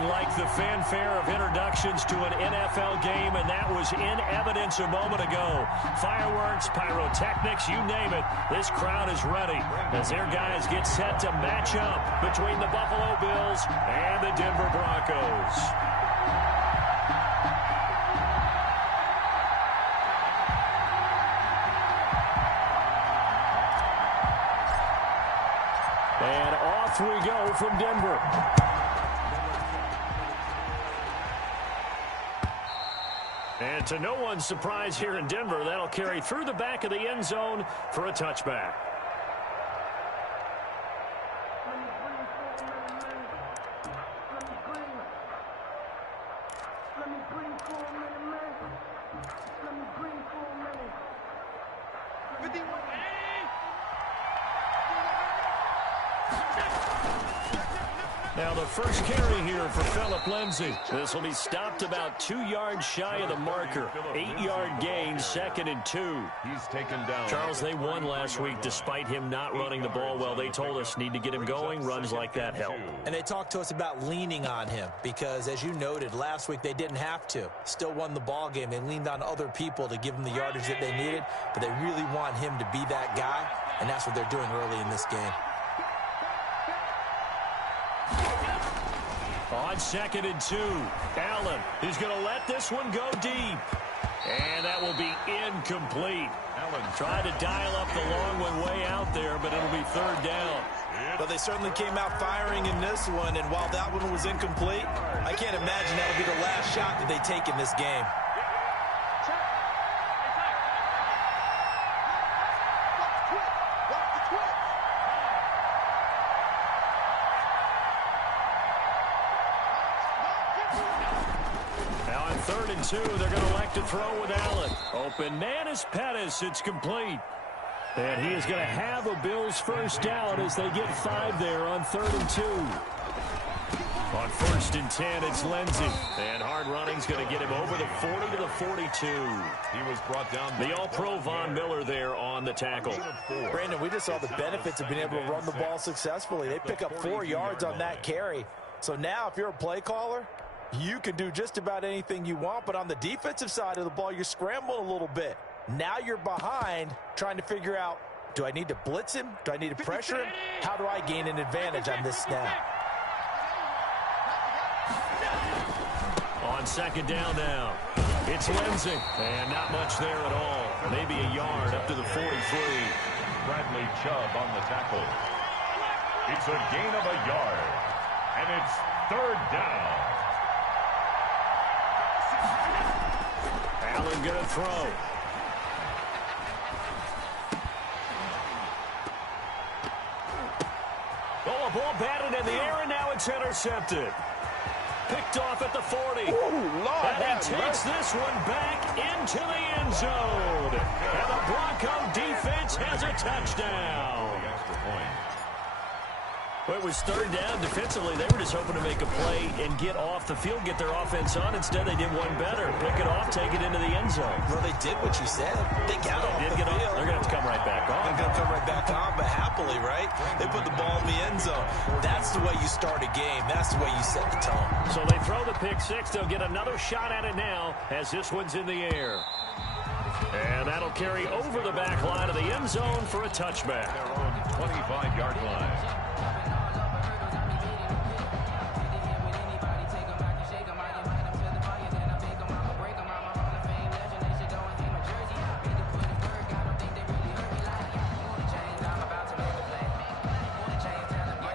Nothing like the fanfare of introductions to an NFL game, and that was in evidence a moment ago. Fireworks, pyrotechnics, you name it. This crowd is ready as their guys get set to match up between the Buffalo Bills and the Denver Broncos. And off we go from Denver. And to no one's surprise here in Denver, that'll carry through the back of the end zone for a touchback. Now the first carry here for Phillip Lindsay. This will be stopped about 2 yards shy of the marker. 8-yard gain, 2nd and 2. He's taken down. Charles, they won last week despite him not running the ball well. They told us need to get him going. Runs like that help. And they talked to us about leaning on him because, as you noted, last week they didn't have to. Still won the ball game. They leaned on other people to give them the yardage that they needed, but they really want him to be that guy, and that's what they're doing early in this game. On 2nd and 2, Allen is going to let this one go deep. And that will be incomplete. Allen tried to dial up the long one way out there, but it'll be 3rd down. But they certainly came out firing in this one, and while that one was incomplete, I can't imagine that'll be the last shot that they take in this game. Now on 3rd and 2, they're going to elect to throw with Allen. Open man is Pettis. It's complete. And he is going to have a Bills first down as they get 5 there on 3rd and 2. On 1st and 10, it's Lindsay. And hard running's going to get him over the 40 to the 42. He was brought down. The All-Pro Von Miller there on the tackle. Brandon, we just saw the benefits of being able to run the ball successfully. They pick up 4 yards on that carry. So now if you're a play caller, you can do just about anything you want, but on the defensive side of the ball, you're scrambling a little bit. Now you're behind trying to figure out, do I need to blitz him? Do I need to pressure him? How do I gain an advantage on this snap? On 2nd down now, it's Lindsay. And not much there at all. Maybe a yard up to the 43. Bradley Chubb on the tackle. It's a gain of a yard. And it's 3rd down. Allen going to throw. Oh, a ball batted in the air, and now it's intercepted. Picked off at the 40. Ooh, Lord, and he takes this one back into the end zone. And the Bronco defense has a touchdown. The extra point. Well, it was 3rd down. Defensively, they were just hoping to make a play and get off the field, get their offense on. Instead, they did one better. Pick it off, take it into the end zone. Well, they did what you said. They got off the field. They're going to have to come right back on. They're going to come right back on, but happily, right? They put the ball in the end zone. That's the way you start a game. That's the way you set the tone. So they throw the pick 6. They'll get another shot at it now as this one's in the air. And that'll carry over the back line of the end zone for a touchback. Their own 25-yard line.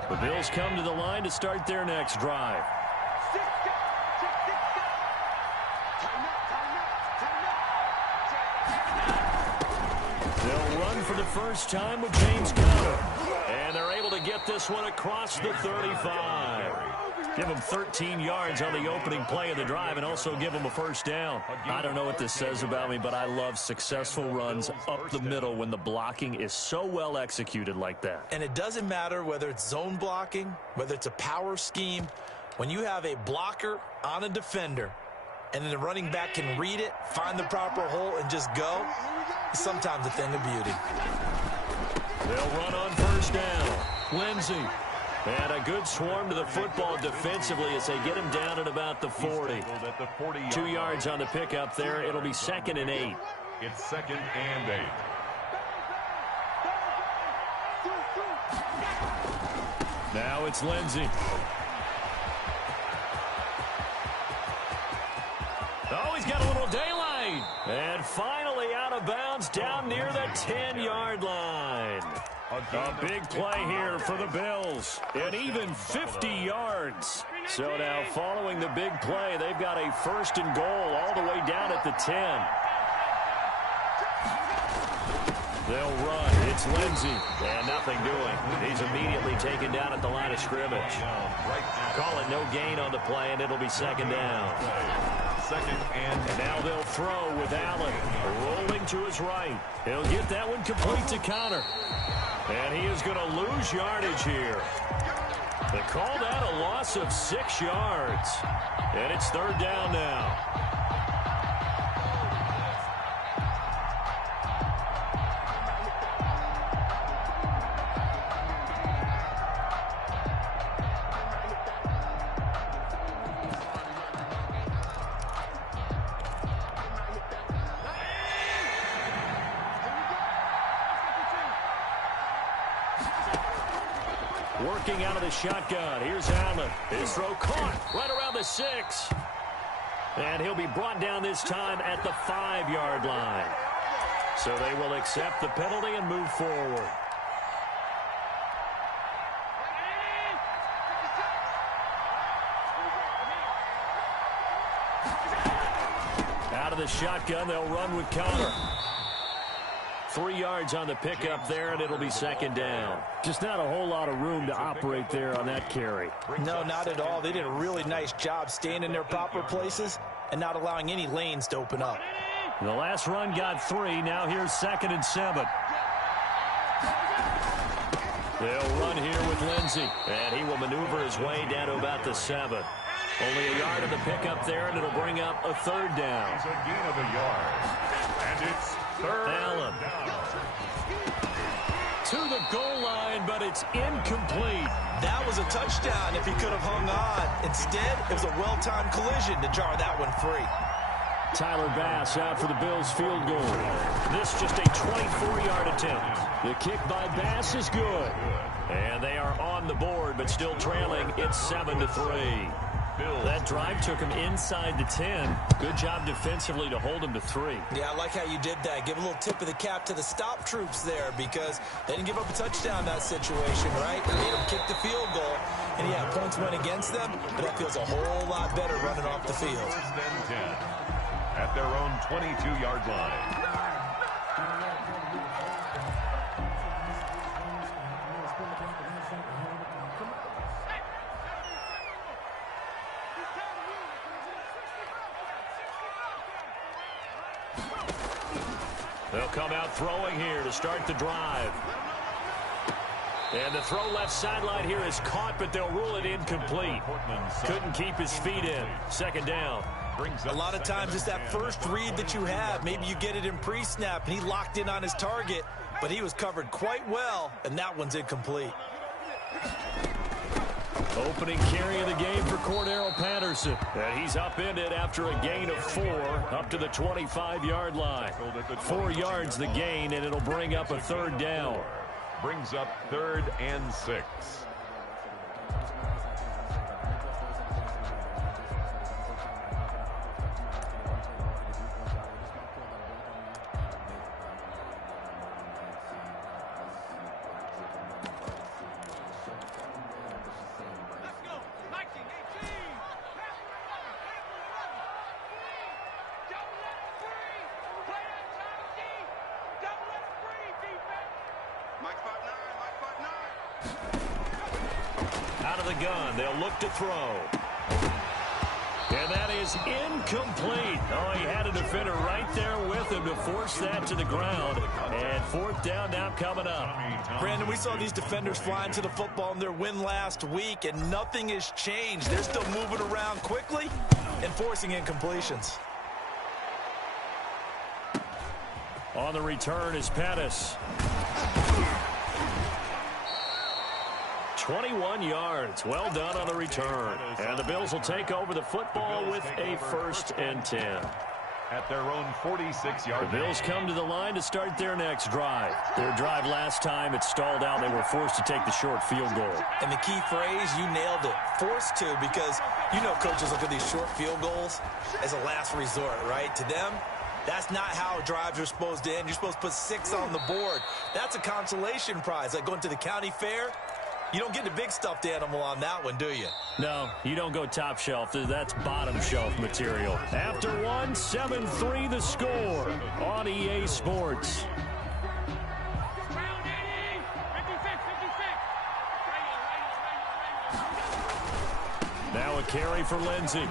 The Bills come to the line to start their next drive. They'll run for the first time with James Conner. And they're able to get this one across the 35. Give them 13 yards on the opening play of the drive and also give them a first down. I don't know what this says about me, but I love successful runs up the middle when the blocking is so well executed like that. And it doesn't matter whether it's zone blocking, whether it's a power scheme. When you have a blocker on a defender and then the running back can read it, find the proper hole, and just go, it's sometimes a thing of beauty. They'll run on first down. Lindsay And a good swarm to the football defensively as they get him down at about the 40. 2 yards on the pickup there. It'll be 2nd and 8. It's 2nd and 8. Now it's Lindsey. Oh, he's got a little daylight. And finally out of bounds down near the 10-yard line. A big play here for the Bills. And even 50 yards. So now following the big play, they've got a 1st and goal all the way down at the 10. They'll run. It's Lindsey. And nothing doing. He's immediately taken down at the line of scrimmage. Call it no gain on the play, and it'll be 2nd down. 2nd and now they'll throw with Allen. Rolling to his right. He'll get that one complete to Connor. And he is going to lose yardage here. They call that a loss of 6 yards. And it's 3rd down now. Working out of the shotgun. Here's Allen. His throw caught right around the 6. And he'll be brought down this time at the 5-yard line. So they will accept the penalty and move forward. Out of the shotgun, they'll run with Connor. 3 yards on the pickup there, and it'll be 2nd down. Just not a whole lot of room to operate there on that carry. No, not at all. They did a really nice job staying in their proper places and not allowing any lanes to open up. The last run got 3. Now here's 2nd and 7. They'll run here with Lindsey, and he will maneuver his way down to about the 7. Only a yard of the pickup there, and it'll bring up a 3rd down. it's a gain of a yard. And it's 3rd Allen. down. To the goal line, but it's incomplete. That was a touchdown if he could have hung on. Instead, it was a well-timed collision to jar that one free. Tyler Bass out for the Bills field goal. This just a 24-yard attempt. The kick by Bass is good. And they are on the board, but still trailing. It's 7-3. That drive took him inside the 10. Good job defensively to hold him to 3. Yeah, I like how you did that. Give a little tip of the cap to the stop troops there because they didn't give up a touchdown in that situation, right? They made them kick the field goal. And, yeah, points went against them, but that feels a whole lot better running off the field. 1st and 10 at their own 22-yard line. They'll come out throwing here to start the drive. And the throw left sideline here is caught, but they'll rule it incomplete. Couldn't keep his feet in. 2nd down. A lot of times it's that first read that you have. Maybe you get it in pre-snap, and he locked in on his target, but he was covered quite well, and that one's incomplete. Opening carry of the game for Cordero Patterson. And he's upended after a gain of 4 up to the 25-yard line. 4 yards the gain, and it'll bring up a 3rd down. Brings up 3rd and 6. Out of the gun, they'll look to throw. And that is incomplete. Oh, he had a defender right there with him to force that to the ground. And 4th down now coming up. Brandon, we saw these defenders flying to the football in their win last week, and nothing has changed. They're still moving around quickly and forcing incompletions. On the return is Pettis. 21 yards. Well done on the return. And the Bills will take over the football with a 1st and 10. At their own 46-yard. The Bills come to the line to start their next drive. Their drive last time, it stalled out. They were forced to take the short field goal. And the key phrase, you nailed it, forced to, because you know coaches look at these short field goals as a last resort, right? To them, that's not how drives are supposed to end. You're supposed to put 6 on the board. That's a consolation prize. Like going to the county fair, you don't get the big stuffed animal on that one, do you? No, you don't go top shelf. That's bottom shelf material. After one, 7-3 the score on EA Sports. Now a carry for Lindsey.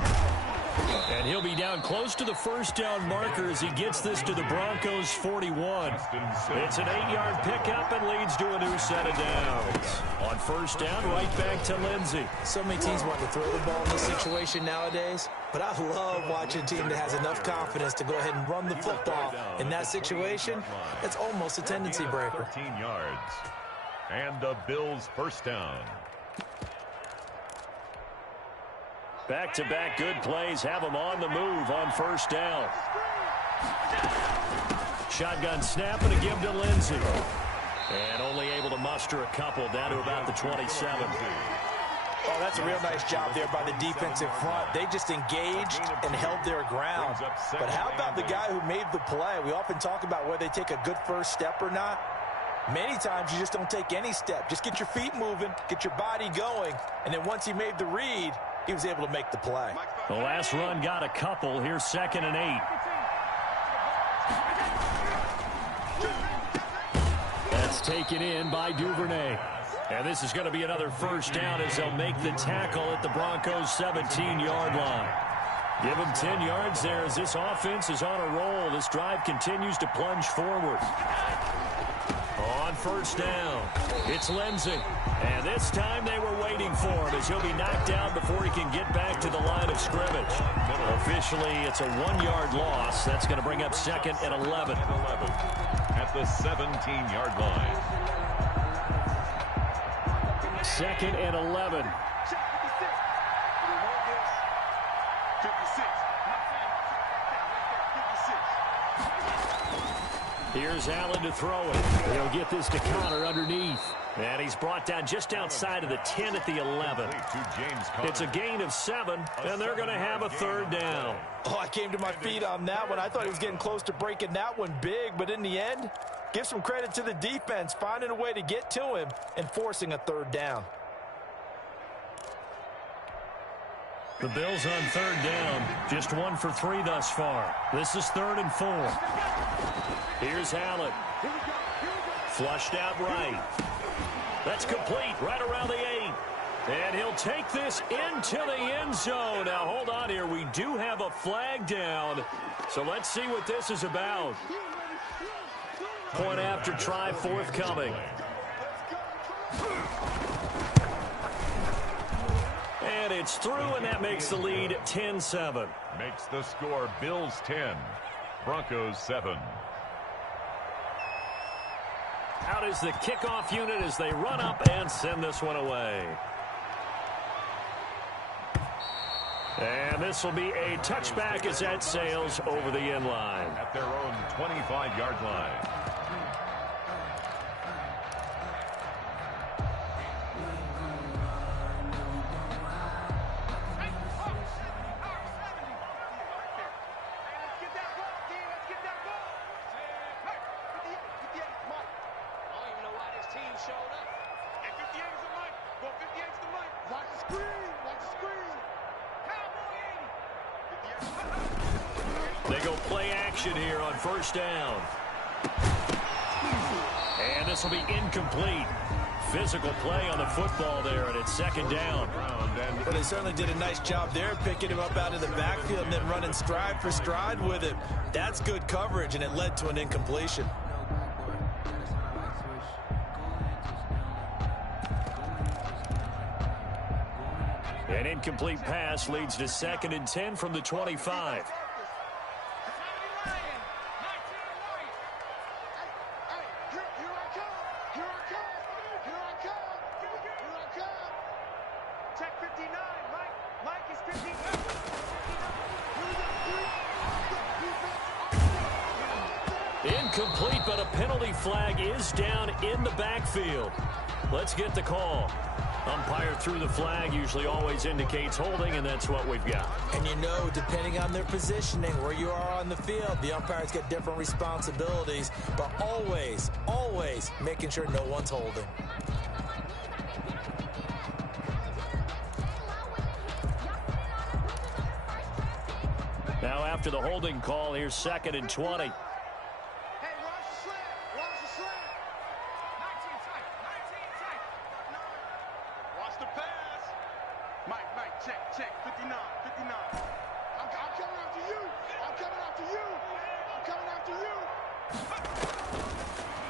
And he'll be down close to the 1st down marker as he gets this to the Broncos 41. It's an 8-yard pickup and leads to a new set of downs. On 1st down, right back to Lindsey. So many teams want to throw the ball in this situation nowadays, but I love watching a team that has enough confidence to go ahead and run the football. In that situation, it's almost a tendency breaker. 13 yards. And the Bills' 1st down. Back-to-back good plays have them on the move on 1st down. Shotgun snap and a give to Lindsey. And only able to muster a couple down to about the 27. Oh, that's a real nice job there by the defensive front. They just engaged and held their ground. But how about the guy who made the play? We often talk about whether they take a good first step or not. Many times you just don't take any step. Just get your feet moving, get your body going, and then once he made the read, he was able to make the play. The last run got a couple. Here's 2nd and 8. That's taken in by Duvernay. And this is going to be another 1st down as they'll make the tackle at the Broncos' 17-yard line. Give them 10 yards there as this offense is on a roll. This drive continues to plunge forward. On 1st down, it's Lindsey. And this time they were waiting for him as he'll be knocked down before he can get back to the line of scrimmage. Officially, it's a 1-yard loss. That's going to bring up 2nd and 11. At the 17-yard line. 2nd and 11. Here's Allen to throw it. He'll get this to Connor underneath. And he's brought down just outside of the 10 at the 11. It's a gain of 7, and they're going to have a 3rd down. Oh, I came to my feet on that one. I thought he was getting close to breaking that one big, but in the end, give some credit to the defense, finding a way to get to him and forcing a 3rd down. The Bills on 3rd down, just 1 for 3 thus far. This is 3rd and 4. Here's Allen. Flushed out right. That's complete right around the 8. And he'll take this into the end zone. Now, hold on here. We do have a flag down. So let's see what this is about. Point after try forthcoming. And it's through, and that makes the lead 10-7. Makes the score Bills 10, Broncos 7. Out is the kickoff unit as they run up and send this one away. And this will be a touchback as that sails over the end line. At their own 25-yard line. They go play action here on 1st down. And this will be incomplete. Physical play on the football there, and it's 2nd down. Well, they certainly did a nice job there, picking him up out of the backfield and then running stride for stride with him. That's good coverage, and it led to an incompletion. An incomplete pass leads to 2nd and 10 from the 25. Incomplete, but a penalty flag is down in the backfield. Let's get the call. Umpire threw the flag, usually always indicates holding, and that's what we've got. And you know, depending on their positioning, where you are on the field, the umpires get different responsibilities, but always, always making sure no one's holding. Now after the holding call, here's 2nd and 20.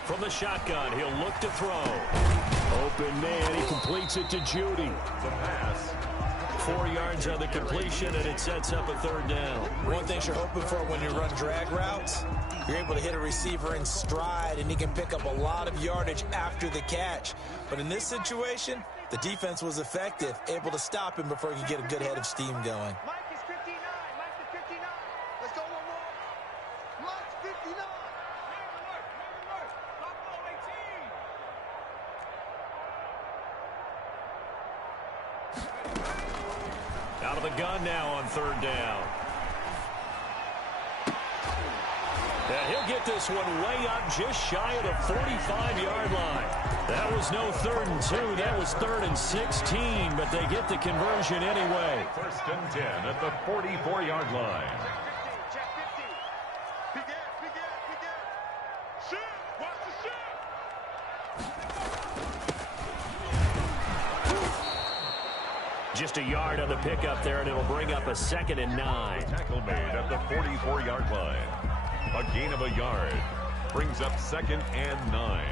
From the shotgun, he'll look to throw. Open man, he completes it to Judy. The pass. 4 yards on the completion, and it sets up a 3rd down. One thing you're hoping for when you run drag routes, you're able to hit a receiver in stride, and he can pick up a lot of yardage after the catch. But in this situation, the defense was effective, able to stop him before he could get a good head of steam going. Mike is 59. Mike is 59. Let's go one more. Mike's 59. Out of the gun now on 3rd down. And he'll get this one way up just shy of the 45-yard line. That was no 3rd and 2. That was 3rd and 16, but they get the conversion anyway. 1st and 10 at the 44-yard line. Check 50. Big air, big air, big air. Shoot! Watch the shoot! Just a yard on the pickup there, and it'll bring up a 2nd and 9. Tackle made at the 44-yard line. A gain of a yard. Brings up 2nd and 9.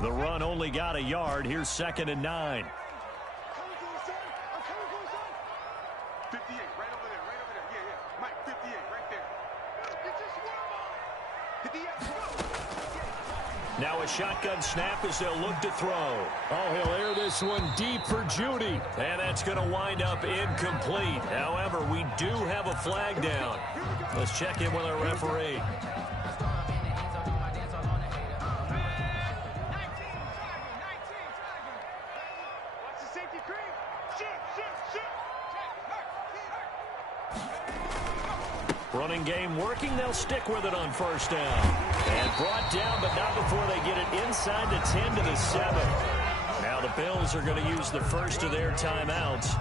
The run only got a yard. Here's 2nd and 9. 58, right over there, right over there. Yeah, yeah. Mike, 58, right there. It's just one. Now a shotgun snap as they'll look to throw. Oh, he'll air this one deep for Judy. And that's going to wind up incomplete. However, we do have a flag down. Let's check in with our referee. Running game working. They'll stick with it on 1st down. And brought down, but not before they get it inside the 10 to the 7. Now the Bills are going to use the first of their timeouts.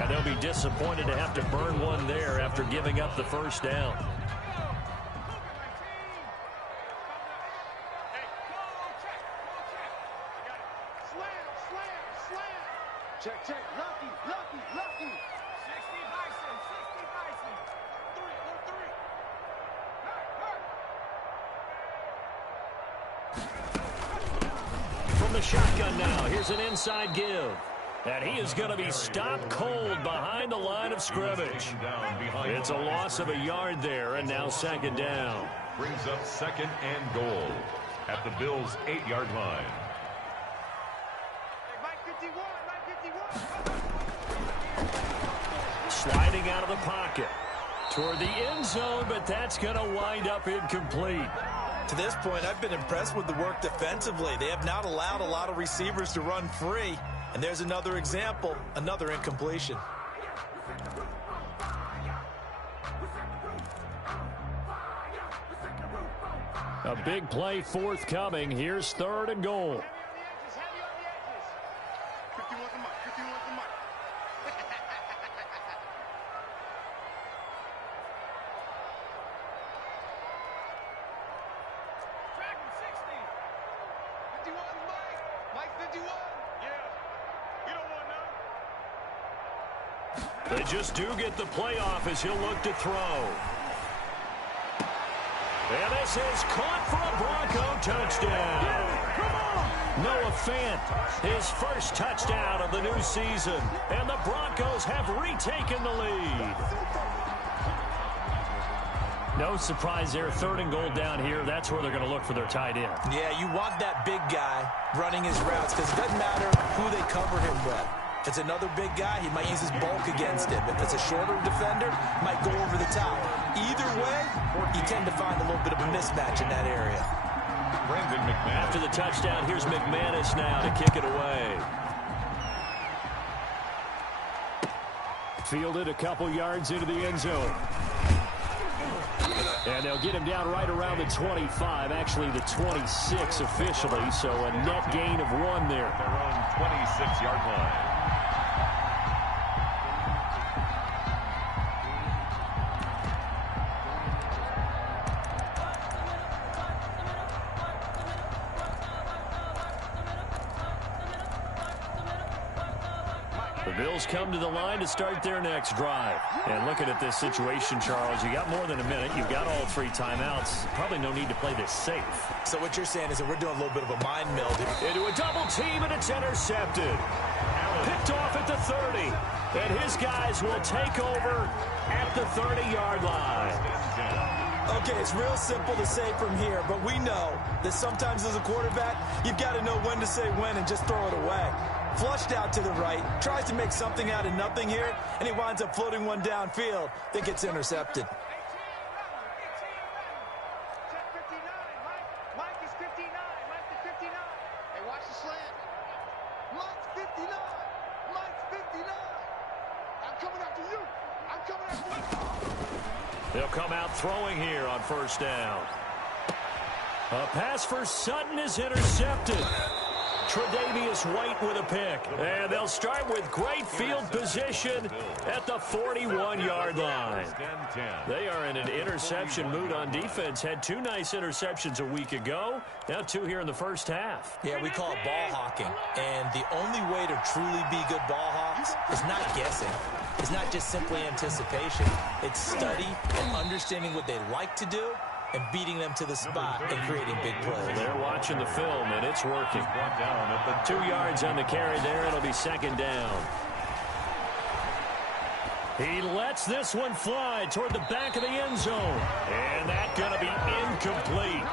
And they'll be disappointed to have to burn one there after giving up the 1st down. Check, check. Lucky, lucky, lucky. 60 Bison, 60 Bison. 3. From the shotgun now, here's an inside give. And he is going to be stopped cold behind the line of scrimmage. It's a loss of a yard there, and now 2nd down. Brings up 2nd and goal at the Bills' 8-yard line. Sliding out of the pocket toward the end zone, but that's going to wind up incomplete. To this point, I've been impressed with the work defensively. They have not allowed a lot of receivers to run free. And there's another example, another incompletion. A big play forthcoming. Here's 3rd and goal. They just do get the playoff as he'll look to throw. And this is caught for a Bronco touchdown. Noah Fant, his first touchdown of the new season. And the Broncos have retaken the lead. No surprise there. 3rd and goal down here. That's where they're going to look for their tight end. Yeah, you want that big guy running his routes because it doesn't matter who they cover him with. If it's another big guy, he might use his bulk against him. If it's a shorter defender, he might go over the top. Either way, you tend to find a little bit of a mismatch in that area. After the touchdown, here's McManus now to kick it away. Fielded a couple yards into the end zone. And they'll get him down right around the 25, actually the 26 officially, so a net gain of 1 there. Their own 26-yard line. The Bills come to the line to start their next drive. And looking at this situation, Charles, you got more than a minute. You've got all 3 timeouts. Probably no need to play this safe. So what you're saying is that we're doing a little bit of a mind meld. Into a double team, and it's intercepted. Picked off at the 30. And his guys will take over at the 30-yard line. Okay, it's real simple to say from here, but we know that sometimes as a quarterback, you've got to know when to say when and just throw it away. Flushed out to the right, tries to make something out of nothing here, and he winds up floating one downfield that gets intercepted. Mike is 59. Mike is 59. Hey, watch the slant. Mike's 59. Mike's 59. I'm coming after you. I'm coming after you. They'll come out throwing here on 1st down. A pass for Sutton is intercepted. Tre'Davious White with a pick. And they'll start with great field position at the 41-yard line. They are in an interception mood on defense. Had 2 nice interceptions a week ago. Now 2 here in the first half. Yeah, we call it ball hawking. And the only way to truly be good ball hawks is not guessing. It's not just simply anticipation. It's study and understanding what they like to do and beating them to the spot and creating big plays. They're watching the film, and it's working. 2 yards on the carry there. It'll be 2nd down. He lets this one fly toward the back of the end zone. And that's going to be incomplete.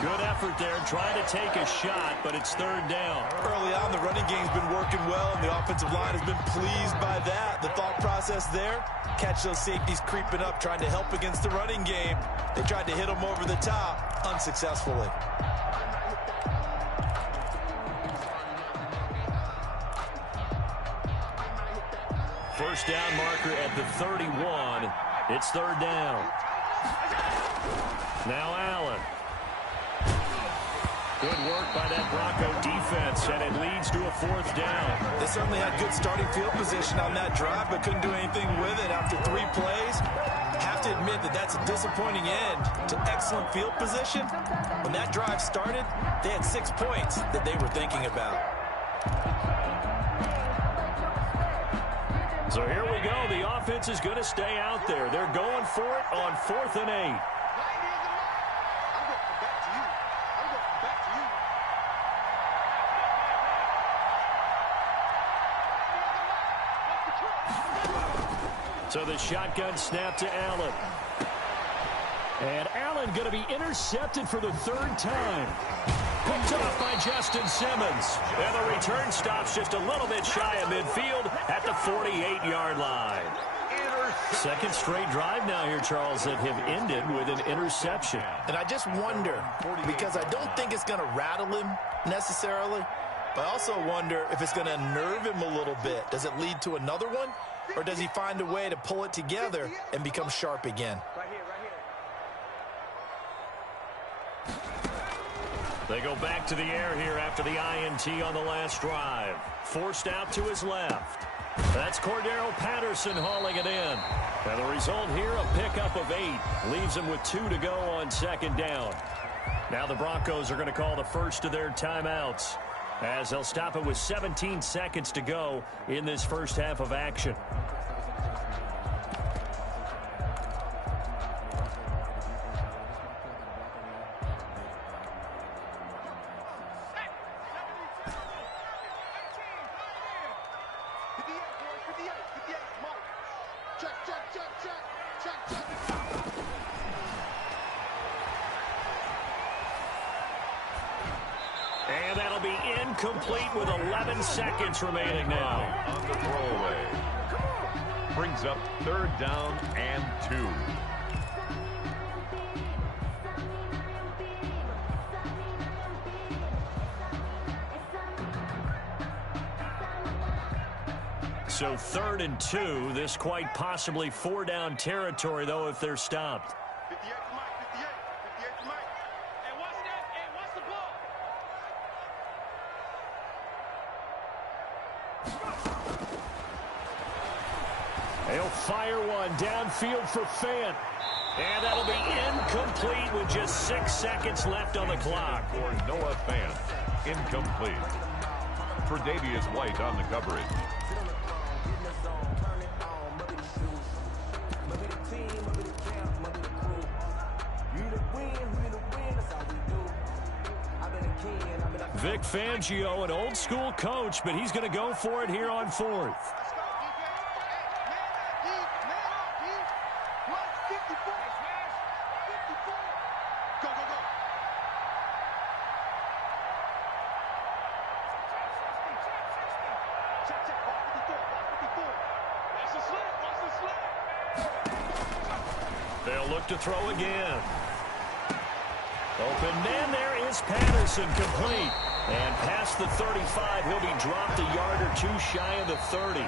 Good effort there, trying to take a shot, but it's 3rd down. Early on, the running game's been working well, and the offensive line has been pleased by that. The thought process there, catch those safeties creeping up, trying to help against the running game. They tried to hit them over the top, unsuccessfully. First down marker at the 31. It's 3rd down. Now Allen. Good work by that Bronco defense, and it leads to a 4th down. They certainly had good starting field position on that drive, but couldn't do anything with it after 3 plays. Have to admit that that's a disappointing end to excellent field position. When that drive started, they had 6 points that they were thinking about. So here we go. The offense is going to stay out there. They're going for it on 4th and 8. So the shotgun snap to Allen. And Allen going to be intercepted for the 3rd time. Picked off by Justin Simmons. And the return stops just a little bit shy of midfield at the 48-yard line. 2nd straight drive now here, Charles, that have ended with an interception. And I just wonder, because I don't think it's going to rattle him necessarily, but I also wonder if it's going to unnerve him a little bit. Does it lead to another one? Or does he find a way to pull it together and become sharp again? They go back to the air here after the INT on the last drive. Forced out to his left. That's Cordero Patterson hauling it in. And the result here, a pickup of 8. Leaves them with 2 to go on 2nd down. Now the Broncos are going to call the first of their timeouts, as they'll stop it with 17 seconds to go in this first half of action. incomplete with 11 seconds remaining now. On the throwaway. Brings up 3rd down and 2. So 3rd and 2. This quite possibly 4-down territory, though, if they're stopped. 58 to Mike, 58. 58 to Mike. Hey, watch that. Hey, watch the ball. They'll fire one downfield for Fant. And that'll be incomplete with just 6 seconds left on the clock. For Noah Fant, incomplete. Tre'Davious White on the coverage. Vic Fangio, an old-school coach, but he's going to go for it here on 4th. Let's go, defense. Hey, man up, D. Mike, 54. 54. Go, go, go. Check, check. Ball 54. Ball 54. Watch the slant. Watch the slant. They'll look to throw again. Open man, there is Patterson, complete. And past the 35, he'll be dropped a yard or 2 shy of the 30.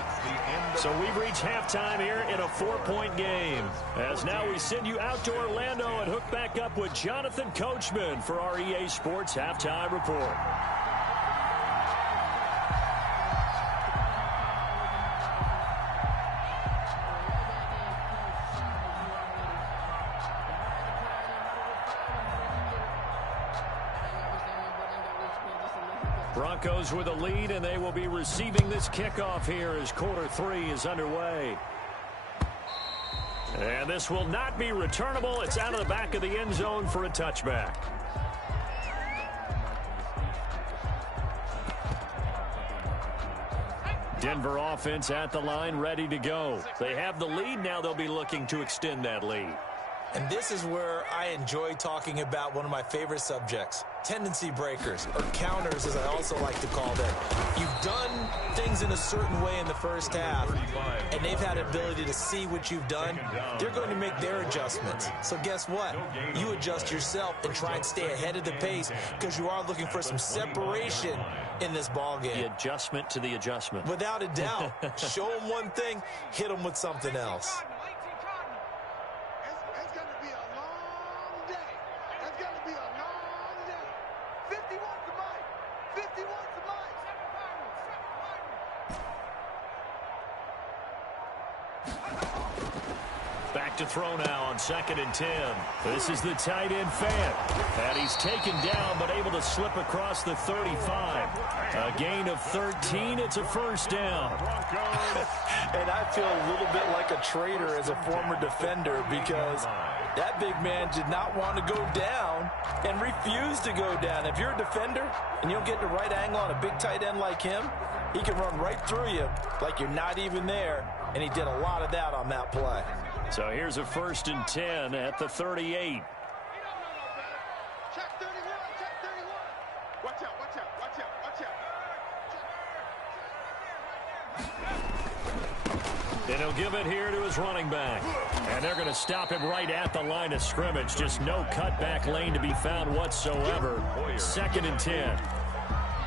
So we've reached halftime here in a 4-point game. As now we send you out to Orlando and hook back up with Jonathan Coachman for our EA Sports Halftime Report. Broncos with a lead, and they will be receiving this kickoff here as quarter 3 is underway. And this will not be returnable. It's out of the back of the end zone for a touchback. Denver offense at the line, ready to go. They have the lead now. They'll be looking to extend that lead. And this is where I enjoy talking about one of my favorite subjects, tendency breakers, or counters as I also like to call them. You've done things in a certain way in the first half, and they've had an ability to see what you've done. They're going to make their adjustments. So guess what? You adjust yourself and try and stay ahead of the pace because you are looking for some separation in this ball game. The adjustment to the adjustment. Without a doubt. Show them one thing, hit them with something else. It's going to be a long day. It's going to be a long day. 51 to Mike. 51 to Mike. Back to throw now on 2nd and 10. This is the tight end Fant. And he's taken down but able to slip across the 35. A gain of 13. It's a first down. And I feel a little bit like a traitor as a former defender because that big man did not want to go down and refused to go down. If you're a defender and you don't get the right angle on a big tight end like him, he can run right through you like you're not even there. And he did a lot of that on that play. So here's a 1st and 10 at the 38. Check 31. Check 31. Watch out. Watch out. Watch out. Watch out. And he'll give it here to his running back. And they're going to stop him right at the line of scrimmage. Just no cutback lane to be found whatsoever. 2nd and 10.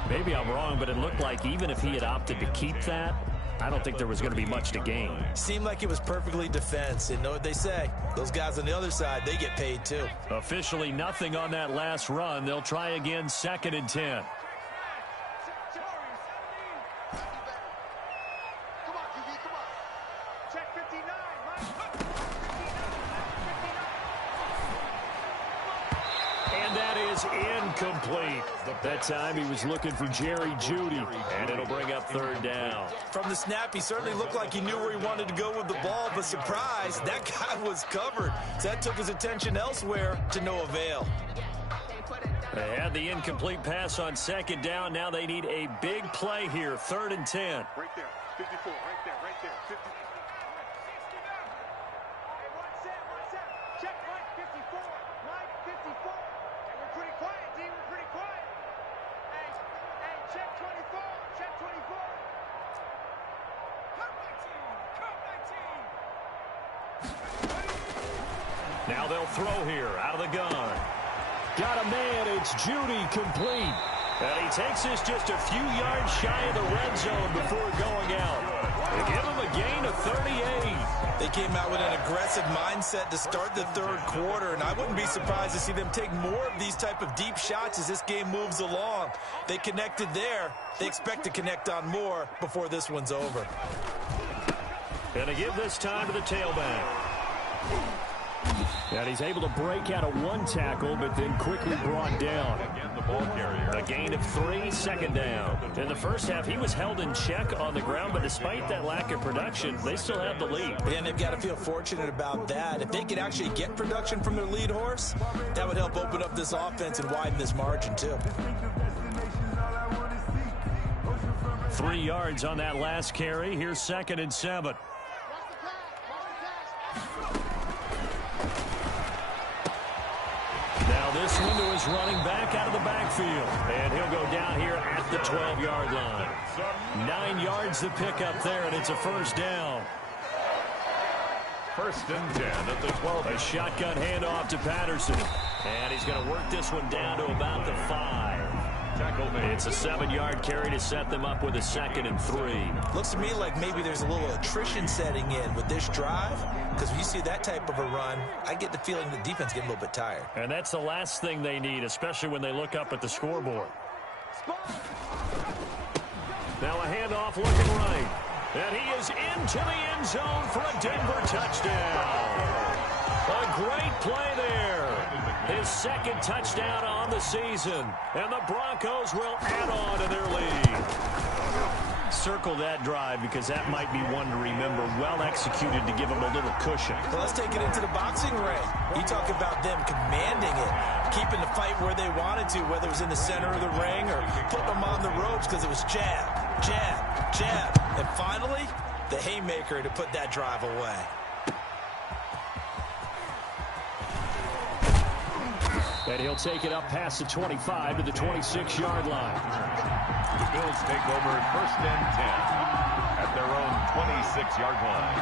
Maybe I'm wrong, but it looked like even if he had opted to keep that, I don't think there was going to be much to gain. Seemed like it was perfectly defense. And know what they say? Those guys on the other side, they get paid too. Officially nothing on that last run. They'll try again 2nd and 10. Come on, QB. Come on. Check 59. And that is incomplete. That time he was looking for Jerry Jeudy, and it'll bring up 3rd down. From the snap, he certainly looked like he knew where he wanted to go with the ball, but surprise, that guy was covered. So that took his attention elsewhere to no avail. They had the incomplete pass on 2nd down. Now they need a big play here, 3rd and 10. Right there. 54. Right there. Right there. 50. Hey, what's that? Check Mike 54. Mike 54. Hey, we're pretty quiet, D. We're pretty quiet. Hey, check 12. Now they'll throw here out of the gun. Got a man. It's Judy, complete. And he takes this just a few yards shy of the red zone before going out. They give him a gain of 38. They came out with an aggressive mindset to start the third quarter, and I wouldn't be surprised to see them take more of these type of deep shots as this game moves along. They connected there. They expect to connect on more before this one's over. And to give this time to the tailback. And he's able to break out of one tackle, but then quickly brought down. Again, the ball carrier. A gain of 3, second down. In the first half, he was held in check on the ground, but despite that lack of production, they still have the lead. And they've got to feel fortunate about that. If they could actually get production from their lead horse, that would help open up this offense and widen this margin, too. 3 yards on that last carry. Here's 2nd and 7. Now this one to his running back out of the backfield. And he'll go down here at the 12-yard line. 9 yards to pick up there, and it's a first down. 1st and 10 at the 12. A shotgun handoff to Patterson. And he's going to work this one down to about the 5. It's a 7-yard carry to set them up with a 2nd and 3. Looks to me like maybe there's a little attrition setting in with this drive, because when you see that type of a run, I get the feeling the defense getting a little bit tired. And that's the last thing they need, especially when they look up at the scoreboard. Now a handoff looking right. And he is into the end zone for a Denver touchdown. A great play there. His 2nd touchdown on the season. And the Broncos will add on to their lead. Circle that drive because that might be one to remember. Well executed to give them a little cushion. Well, let's take it into the boxing ring. You talk about them commanding it, keeping the fight where they wanted to, whether it was in the center of the ring or putting them on the ropes because it was jab, jab, jab. And finally, the haymaker to put that drive away. And he'll take it up past the 25 to the 26-yard line. The Bills take over 1st and 10 at their own 26-yard line.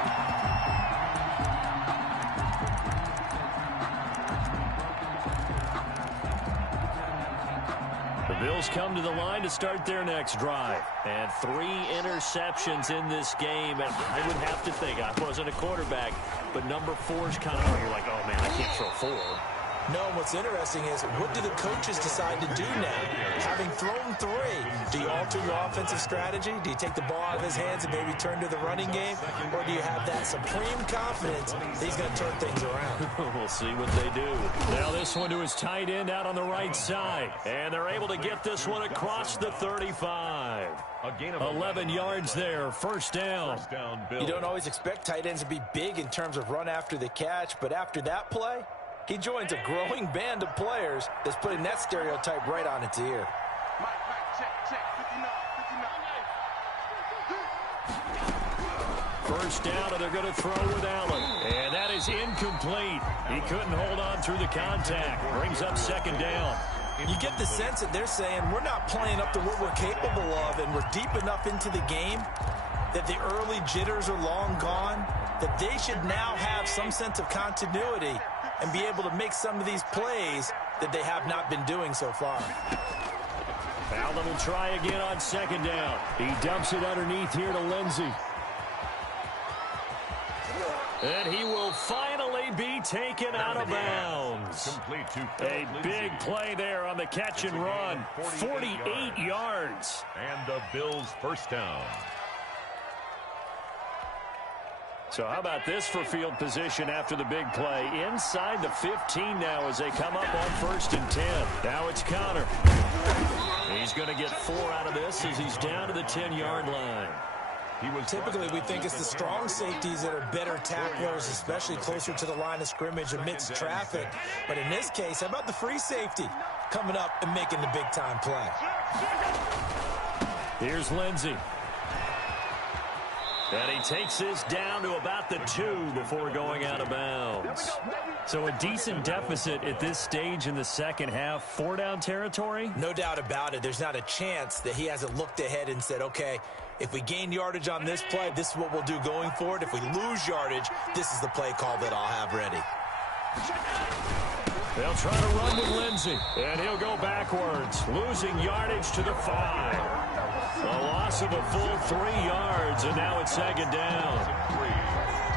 The Bills come to the line to start their next drive. And 3 interceptions in this game. And I would have to think, I wasn't a quarterback, but number 4's kind of, you're like, oh, man, I can't throw 4. No, what's interesting is, what do the coaches decide to do now? Having thrown 3, do you alter your offensive strategy? Do you take the ball out of his hands and maybe turn to the running game? Or do you have that supreme confidence that he's going to turn things around? We'll see what they do. Now this one to his tight end out on the right side. And they're able to get this one across the 35. 11 yards there, first down. You don't always expect tight ends to be big in terms of run after the catch, but after that play, he joins a growing band of players that's putting that stereotype right on its ear. Check, 59. First down, and they're going to throw with Allen. And that is incomplete. He couldn't hold on through the contact. Brings up 2nd down. You get the sense that they're saying we're not playing up to what we're capable of, and we're deep enough into the game that the early jitters are long gone, that they should now have some sense of continuity and be able to make some of these plays that they have not been doing so far. Allen will try again on 2nd down. He dumps it underneath here to Lindsey. And he will finally be taken out of bounds. A big play there on the catch and run. 48 yards. And the Bills' first down. So how about this for field position after the big play? Inside the 15 now as they come up on 1st and 10. Now it's Connor. He's going to get 4 out of this as he's down to the 10-yard line. Typically, we think it's the strong safeties that are better tacklers, especially closer to the line of scrimmage amidst traffic. But in this case, how about the free safety coming up and making the big-time play? Here's Lindsey. And he takes this down to about the 2 before going out of bounds. So a decent deficit at this stage in the second half. 4-down territory? No doubt about it. There's not a chance that he hasn't looked ahead and said, okay, if we gain yardage on this play, this is what we'll do going forward. If we lose yardage, this is the play call that I'll have ready. They'll try to run with Lindsey, and he'll go backwards, losing yardage to the 5. A loss of a full 3 yards, and now it's second down. 3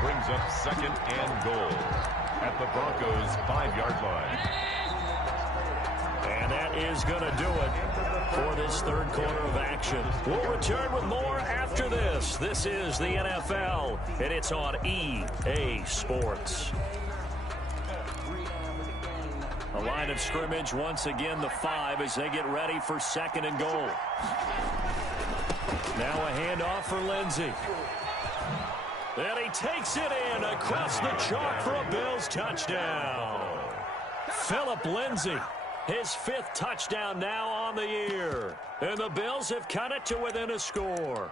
brings up second and goal at the Broncos' 5-yard line. And that is going to do it for this third quarter of action. We'll return with more after this. This is the NFL, and it's on EA Sports. A line of scrimmage, once again, the 5 as they get ready for second and goal. Now a handoff for Lindsey. And he takes it in across the chalk for a Bills touchdown. Phillip Lindsey, his 5th touchdown now on the year. And the Bills have cut it to within a score.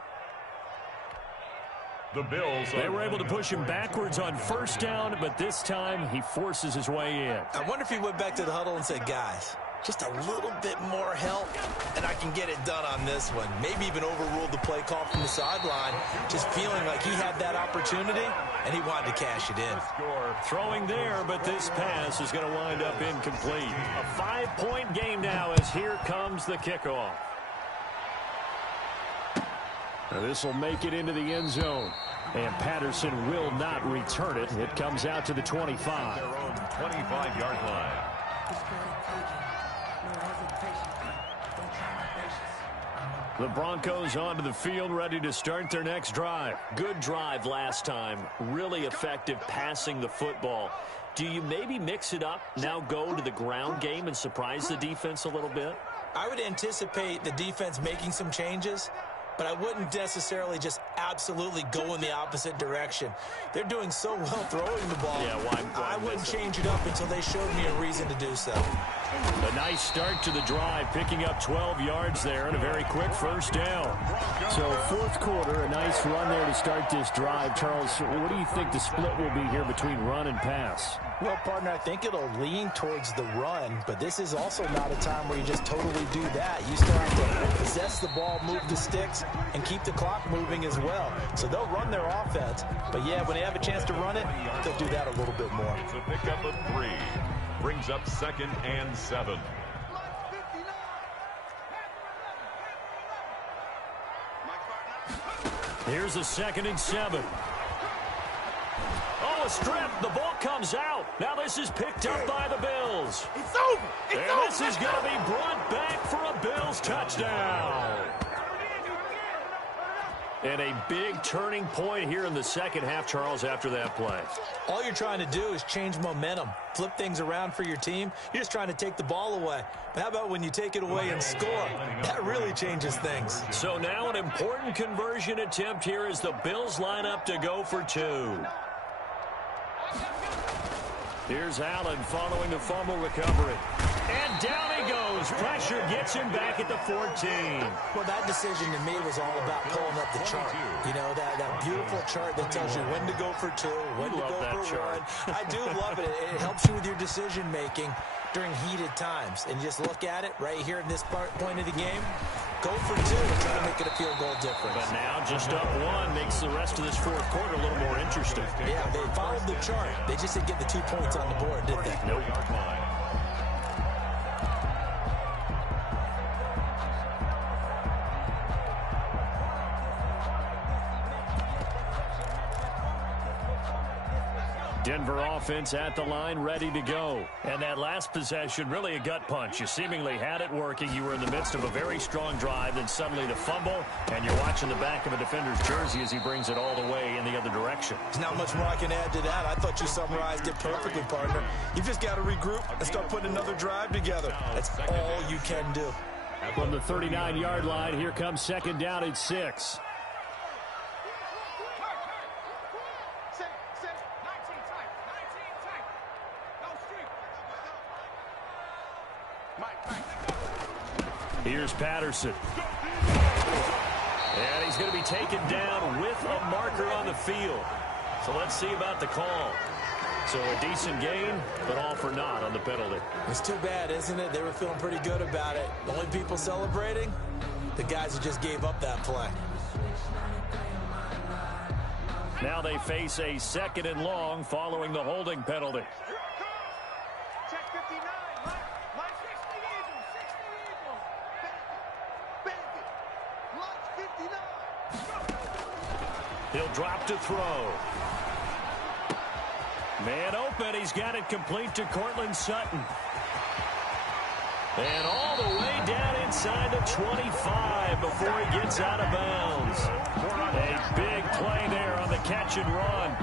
The Bills. They were able to push him backwards on first down, but this time he forces his way in. I wonder if he went back to the huddle and said, guys, just a little bit more help, and I can get it done on this one. Maybe even overruled the play call from the sideline, just feeling like he had that opportunity, and he wanted to cash it in. Throwing there, but this pass is going to wind up incomplete. A 5-point game now as here comes the kickoff. Now this will make it into the end zone. And Patterson will not return it. It comes out to the 25. Their own 25-yard line. The Broncos onto the field, ready to start their next drive. Good drive last time. Really effective passing the football. Do you maybe mix it up, now go to the ground game and surprise the defense a little bit? I would anticipate the defense making some changes, but I wouldn't necessarily just absolutely go in the opposite direction. They're doing so well throwing the ball. Yeah, I wouldn't change it up until they showed me a reason to do so. A nice start to the drive, picking up 12 yards there and a very quick first down. So fourth quarter, a nice run there to start this drive. Charles, what do you think the split will be here between run and pass? Well, partner, I think it'll lean towards the run, but this is also not a time where you just totally do that. You still have to possess the ball, move the sticks, and keep the clock moving as well. So they'll run their offense, but yeah, when they have a chance to run it, they'll do that a little bit more. It's a pickup of 3. Brings up second and 7. Here's a 2nd and 7. Oh, a strip. The ball comes out. Now this is picked up by the Bills. It's over. And this is going to be brought back for a Bills touchdown. And a big turning point here in the second half, Charles, after that play. All you're trying to do is change momentum, flip things around for your team. You're just trying to take the ball away. But how about when you take it away and score? That really changes things. So now an important conversion attempt here as the Bills line up to go for 2. Here's Allen following the fumble recovery. And down he goes. Pressure gets him back at the 14. Well, that decision to me was all about pulling up the chart. You know, that beautiful chart that tells you when to go for 2, when to go for 1. I do love it. It helps you with your decision-making during heated times. And you just look at it right here in this point of the game. Go for 2 and try to make it a field goal difference. But now just up 1 makes the rest of this fourth quarter a little more interesting. Yeah, they followed the chart. They just didn't get the 2 points on the board, did they? Nope. Denver offense at the line, ready to go. And that last possession, really a gut punch. You seemingly had it working. You were in the midst of a very strong drive, then suddenly the fumble, and you're watching the back of a defender's jersey as he brings it all the way in the other direction. There's not much more I can add to that. I thought you summarized it perfectly, partner. You've just got to regroup and start putting another drive together. That's all you can do. From the 39-yard line, here comes second down at 6. Here's Patterson. And he's going to be taken down with a marker on the field. So let's see about the call. So a decent gain, but all for naught on the penalty. It's too bad, isn't it? They were feeling pretty good about it. The only people celebrating, the guys who just gave up that play. Now they face a 2nd and long following the holding penalty. Mike 60 Eagles. Benefit. Mike 59. He'll drop to throw. Man open. He's got it complete to Cortland Sutton. And all the way down inside the 25 before he gets out of bounds. A big play there on the catch and run.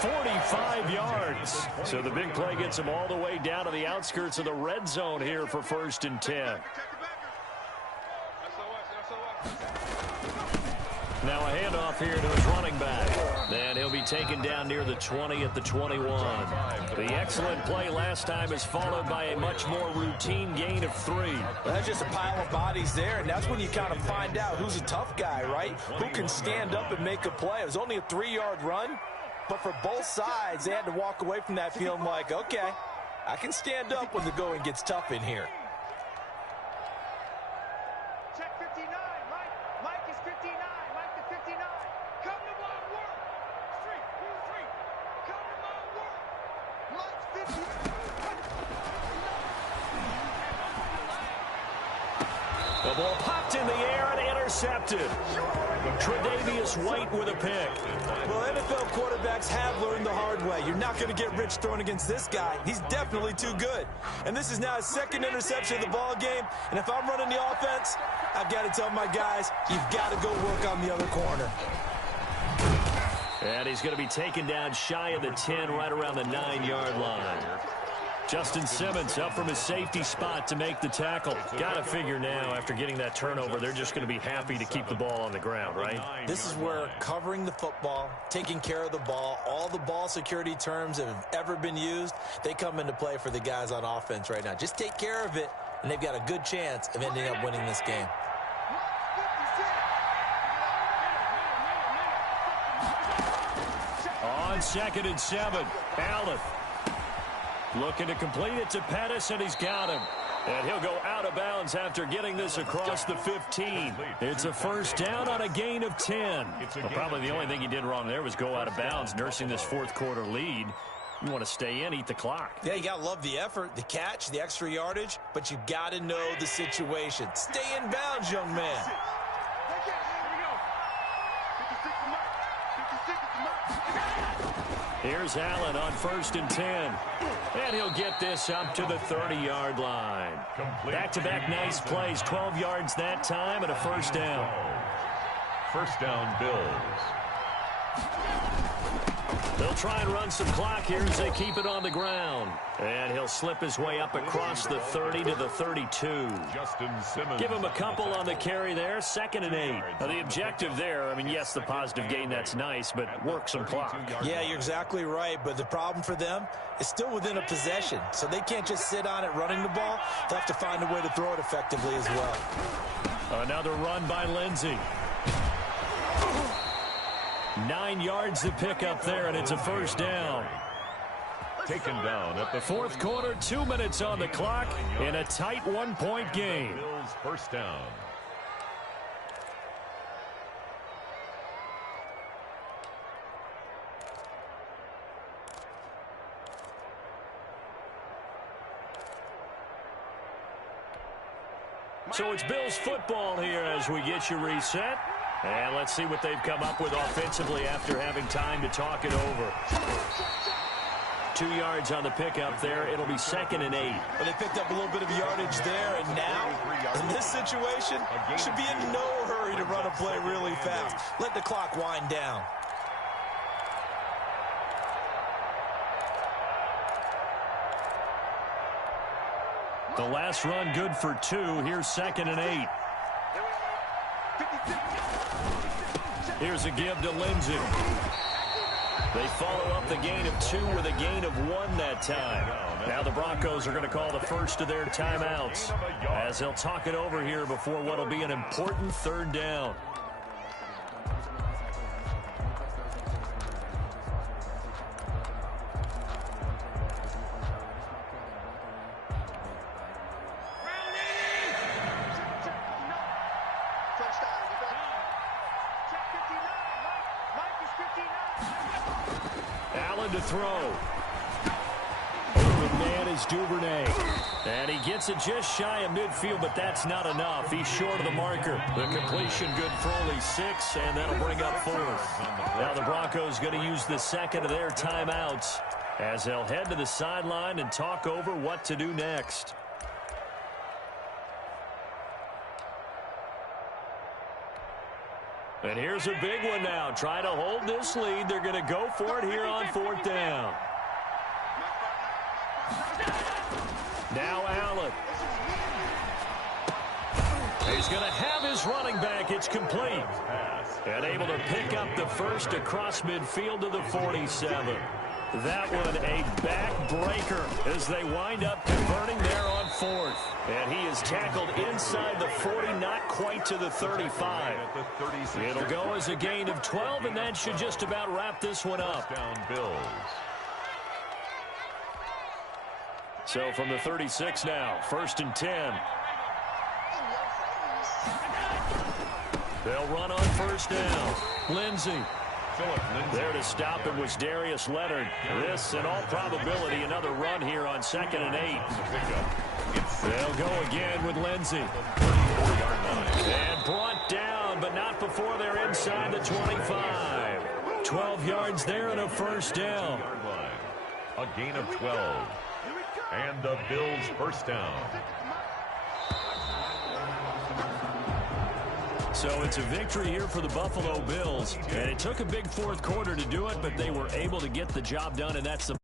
45 yards. So the big play gets him all the way down to the outskirts of the red zone here for 1st and 10. Now a handoff here to his running back. And he'll be taken down near the 20 at the 21. The excellent play last time is followed by a much more routine gain of 3. Well, that's just a pile of bodies there, and that's when you kind of find out who's a tough guy, right? Who can stand up and make a play. It was only a 3-yard run, but for both sides, they had to walk away from that feeling like, okay, I can stand up when the going gets tough in here. Check 59. Mike is 59. Mike to 59. Come to my work. 3. Come to my work. Mike's 59. The ball popped in the air and intercepted. Tre'Davious White with a pick. Well, NFL quarterbacks have learned the hard way. You're not going to get rich throwing against this guy. He's definitely too good. And this is now his 2nd interception of the ball game. And if I'm running the offense, I've got to tell my guys, you've got to go work on the other corner. And he's going to be taken down shy of the 10, right around the 9-yard line. Justin Simmons up from his safety spot to make the tackle. Got to figure now, after getting that turnover, they're just going to be happy to keep the ball on the ground, right? This is where covering the football, taking care of the ball, all the ball security terms that have ever been used, they come into play for the guys on offense right now. Just take care of it, and they've got a good chance of ending up winning this game. On 2nd and 7, Allen looking to complete it to Pettis, and he's got him. And he'll go out of bounds after getting this across the 15. It's a 1st down on a gain of 10. Well, probably the only thing he did wrong there was go out of bounds, nursing this 4th quarter lead. You want to stay in, eat the clock. Yeah, you got to love the effort, the catch, the extra yardage, but you got to know the situation. Stay in bounds, young man. Here's Allen on 1st and 10. And he'll get this up to the 30-yard line. Back-to-back nice plays, 12 yards that time, and a 1st down. 1st down, Bills. They'll try and run some clock here as they keep it on the ground. And he'll slip his way up across the 30 to the 32. Justin Simmons. Give him a couple on the carry there, 2nd and 8. Now, the objective there, I mean, yes, the positive gain, that's nice, but work some clock. Yeah, you're exactly right, but the problem for them is still within a possession, so they can't just sit on it running the ball. They'll have to find a way to throw it effectively as well. Another run by Lindsey. 9 yards to pick up there, and it's a 1st down. Taken down at the 4th quarter, 2 minutes on the clock in a tight 1-point game. Bills 1st down. So it's Bills football here as we get you reset. And let's see what they've come up with offensively after having time to talk it over. 2 yards on the pickup there. It'll be 2nd and 8. But they picked up a little bit of yardage there, and now, in this situation, should be in no hurry to run a play really fast. Let the clock wind down. The last run good for 2. Here's 2nd and 8. Here's a give to Lindsey. They follow up the gain of 2 with a gain of 1 that time. Now the Broncos are going to call the first of their timeouts as they'll talk it over here before what will be an important 3rd down. Allen to throw. Oh, the man is is Duvernay. And he gets it just shy of midfield, but that's not enough. He's short of the marker. The completion good for only 6, and that'll bring up 4th. Now the Broncos going to use the second of their timeouts as they'll head to the sideline and talk over what to do next. And here's a big one now. Trying to hold this lead. They're going to go for it here on 4th down. Now Allen. He's going to have his running back. It's complete. And able to pick up the first across midfield to the 47. That one a backbreaker as they wind up converting there on 4th. And he is tackled inside the 40, not quite to the 35. It'll go as a gain of 12, and that should just about wrap this one up. So from the 36 now, 1st and 10. They'll run on 1st down. Lindsey. There to stop it was Darius Leonard. This, in all probability, another run here on 2nd and 8. They'll go again with Lindsey. And brought down, but not before they're inside the 25. 12 yards there and a 1st down. A gain of 12. And the Bills' 1st down. So it's a victory here for the Buffalo Bills. And it took a big 4th quarter to do it, but they were able to get the job done, and that's the